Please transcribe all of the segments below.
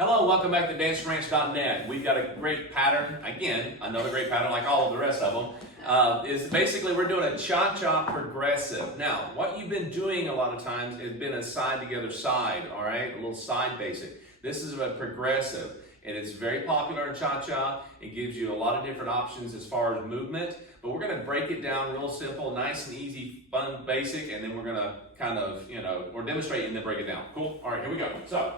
Hello, welcome back to DanceRanch.net. We've got a great pattern, again, another great pattern like all of the rest of them. Is basically we're doing a cha-cha progressive. Now, what you've been doing a lot of times has been a side together side, all right? A little side basic. This is a progressive, and it's very popular in cha-cha. It gives you a lot of different options as far as movement, but we're gonna break it down real simple, nice and easy, fun, basic, and then we're gonna kind of, or demonstrate and then break it down. Cool? All right, here we go. So,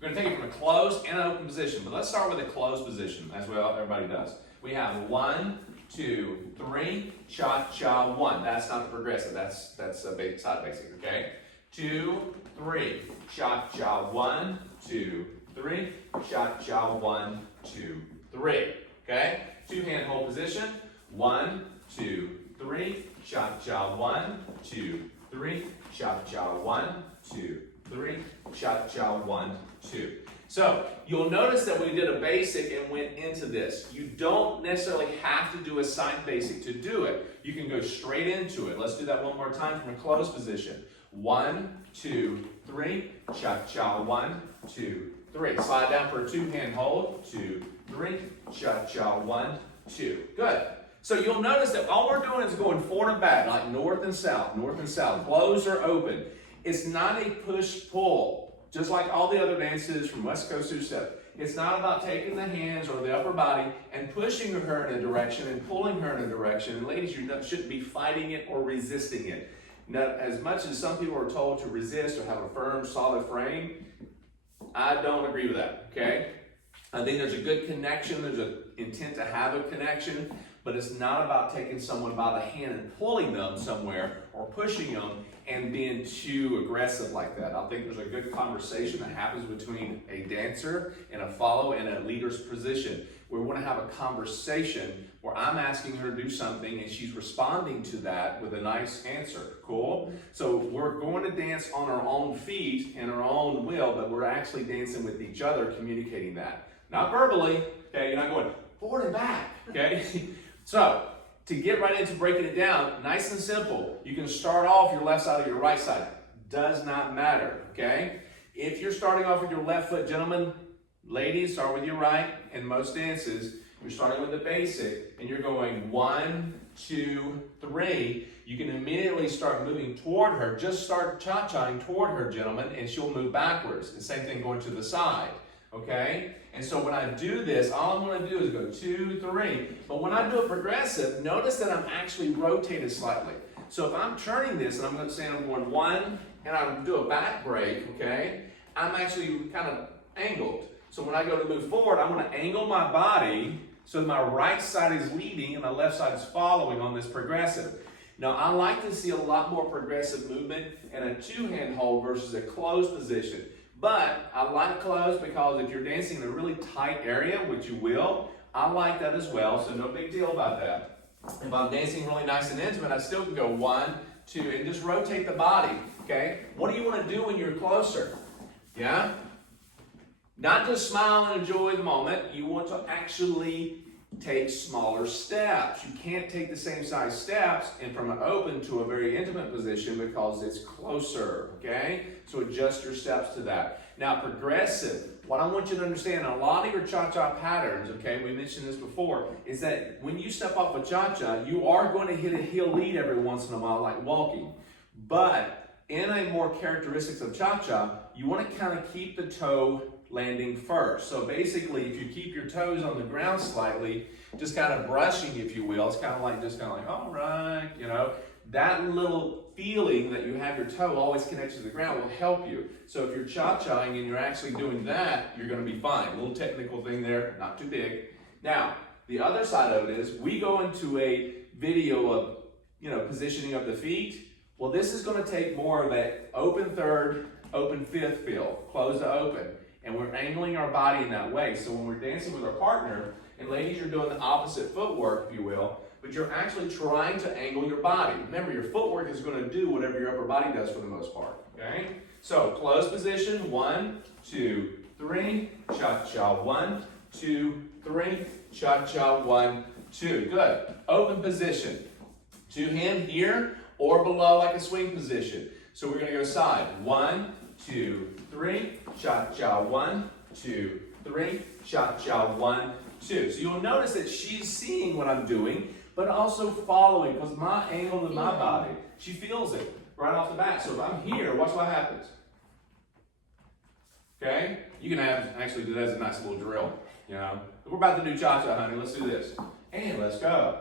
we're going to take it from a closed and an open position, but let's start with a closed position, as well everybody does. We have 1, 2, 3, cha-cha, 1. That's not the progressive, that's a side basic, okay? 2, 3, cha-cha, 1, 2, 3, cha-cha, 1, 2, 3, okay? Two-hand hold position, 1, 2, 3, cha-cha, 1, 2, 3, cha-cha, 1, 2, 3, cha-cha, 1, 2. So you'll notice that we did a basic and went into this. You don't necessarily have to do a side basic to do it. You can go straight into it. Let's do that one more time from a closed position. 1, 2, 3, cha-cha, 1, 2, 3. Slide down for a two-hand hold. 2, 3, cha-cha, 1, 2. Good. So you'll notice that all we're doing is going forward and back, like north and south, closed or open. It's not a push-pull, just like all the other dances from West Coast two-step. It's not about taking the hands or the upper body and pushing her in a direction and pulling her in a direction. And ladies, you shouldn't be fighting it or resisting it. Now, as much as some people are told to resist or have a firm, solid frame, I don't agree with that, okay? I think there's a good connection, there's an intent to have a connection, but it's not about taking someone by the hand and pulling them somewhere or pushing them and being too aggressive like that. I think there's a good conversation that happens between a dancer and a follow in a leader's position. We want to have a conversation where I'm asking her to do something and she's responding to that with a nice answer. Cool? So we're going to dance on our own feet and our own will, but we're actually dancing with each other, communicating that. Not verbally, okay? You're not going forward and back, okay? So, to get right into breaking it down, nice and simple. You can start off your left side or your right side. Does not matter, okay? If you're starting off with your left foot, gentlemen, ladies, start with your right. In most dances, you're starting with the basic, and you're going 1, 2, 3. You can immediately start moving toward her. Just start cha-chaing toward her, gentlemen, and she'll move backwards. The same thing going to the side. Okay? And so when I do this, all I'm going to do is go 2, 3. But when I do a progressive, notice that I'm actually rotated slightly. So if I'm turning this, and I'm going to say I'm going 1, and I do a back break, okay? I'm actually kind of angled. So when I go to move forward, I'm going to angle my body so my right side is leading and my left side is following on this progressive. Now, I like to see a lot more progressive movement in a two-hand hold versus a closed position. But I like closed because if you're dancing in a really tight area, which you will, I like that as well, so no big deal about that. If I'm dancing really nice and intimate, I still can go 1, 2, and just rotate the body, okay? What do you want to do when you're closer? Yeah? Not just smile and enjoy the moment. You want to actually take smaller steps. You can't take the same size steps and from an open to a very intimate position because it's closer, okay? So adjust your steps to that. Now, progressive, what I want you to understand, a lot of your cha-cha patterns, okay, we mentioned this before, is that when you step off a cha-cha, you are going to hit a heel lead every once in a while, like walking. But in a more characteristics of cha-cha, you want to kind of keep the toe landing first. So basically, if you keep your toes on the ground slightly, just kind of brushing, if you will, it's kind of like, all right, that little feeling that you have your toe always connected to the ground will help you. So if you're cha-chaing and you're actually doing that, you're going to be fine. A little technical thing there, not too big. Now, the other side of it is we go into a video of, positioning of the feet. Well, this is going to take more of that open third, open fifth feel, close to open. And we're angling our body in that way. So when we're dancing with our partner, and ladies, you're doing the opposite footwork, if you will, but you're actually trying to angle your body. Remember, your footwork is going to do whatever your upper body does for the most part, okay? So closed position, 1, 2, 3, cha-cha, 1, 2, 3, cha-cha, 1, 2. Good. Open position. Two hand here or below like a swing position. So we're going to go side. 1, 2, 3, cha-cha, 1, 2, 3, cha-cha, 1, 2. So you'll notice that she's seeing what I'm doing, but also following, because my angle of my body, she feels it right off the bat. So if I'm here, watch what happens. Okay? You can actually do that as a nice little drill. You know, we're about to do cha-cha, honey. Let's do this. And let's go.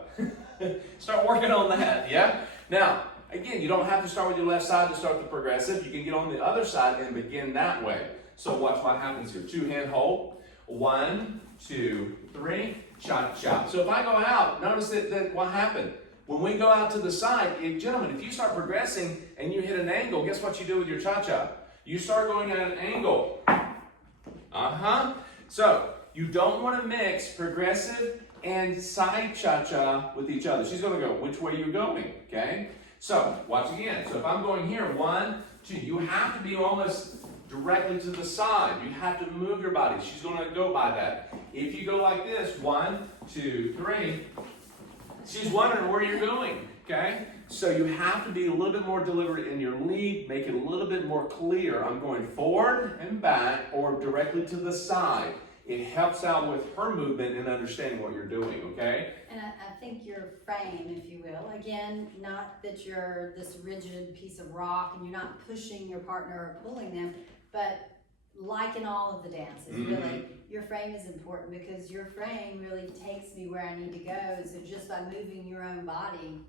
Start working on that, yeah? Now, again, you don't have to start with your left side to start the progressive. You can get on the other side and begin that way. So watch what happens here. 2-hand hold. 1, 2, 3, cha-cha. So if I go out, notice that what happened? When we go out to the side, gentlemen, if you start progressing and you hit an angle, guess what you do with your cha-cha? You start going at an angle. So you don't want to mix progressive and side cha-cha with each other. She's going to go which way you're going, okay? So watch again. So if I'm going here, 1, 2, you have to be almost directly to the side. You have to move your body. She's going to go by that. If you go like this, 1, 2, 3, she's wondering where you're going, okay? So you have to be a little bit more deliberate in your lead, make it a little bit more clear. I'm going forward and back or directly to the side. It helps out with her movement and understanding what you're doing, okay? And I think your frame, if you will, again, not that you're this rigid piece of rock and you're not pushing your partner or pulling them, but like in all of the dances, really, your frame is important because your frame really takes me where I need to go. So just by moving your own body,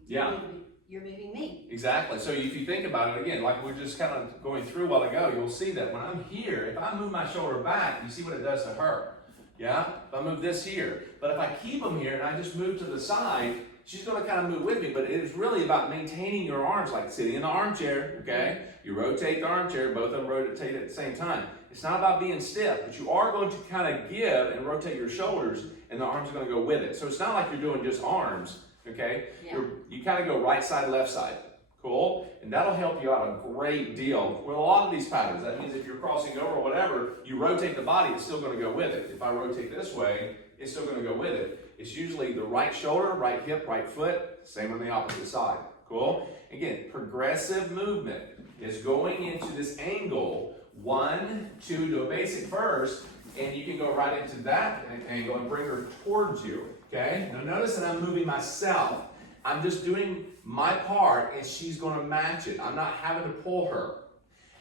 you're moving me. Exactly. So if you think about it again, like we're just kind of going through a while ago, you'll see that when I'm here, if I move my shoulder back, you see what it does to her. Yeah? If I move this here. But if I keep them here and I just move to the side, she's going to kind of move with me. But it is really about maintaining your arms, like sitting in the armchair, okay? You rotate the armchair, both of them rotate at the same time. It's not about being stiff, but you are going to kind of give and rotate your shoulders, and the arms are going to go with it. So it's not like you're doing just arms, okay? Yeah. You kind of go right side, left side. Cool? And that'll help you out a great deal with a lot of these patterns. That means if you're crossing over or whatever, you rotate the body, it's still going to go with it. If I rotate this way, it's still going to go with it. It's usually the right shoulder, right hip, right foot, same on the opposite side. Cool? Again, progressive movement is going into this angle, 1, 2, do a basic first, and you can go right into that angle and bring her towards you. Okay? Now notice that I'm moving myself. I'm just doing my part and she's going to match it. I'm not having to pull her.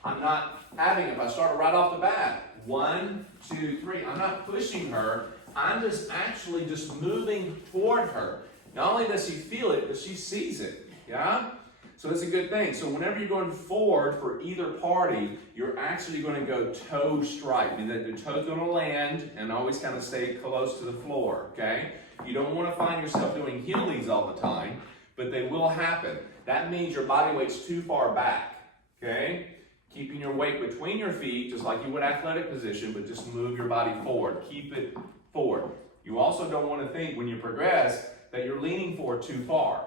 I'm not having, if I start right off the bat, 1, 2, 3, I'm not pushing her. I'm just actually just moving toward her. Not only does she feel it, but she sees it. Yeah? So it's a good thing. So whenever you're going forward for either party, you're actually going to go toe strike. I mean, the toe's going to land and always kind of stay close to the floor, okay? You don't want to find yourself doing heelys all the time, but they will happen. That means your body weight's too far back, okay? Keeping your weight between your feet, just like you would athletic position, but just move your body forward. Keep it forward. You also don't want to think when you progress that you're leaning forward too far.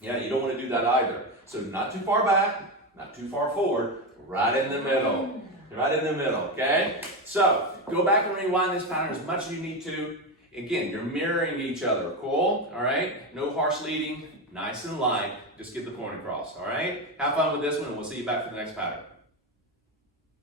Yeah, you don't want to do that either. So not too far back, not too far forward, right in the middle. Right in the middle, okay? So go back and rewind this pattern as much as you need to. Again, you're mirroring each other, cool? All right? No harsh leading, nice and light. Just get the point across, all right? Have fun with this one, and we'll see you back for the next pattern.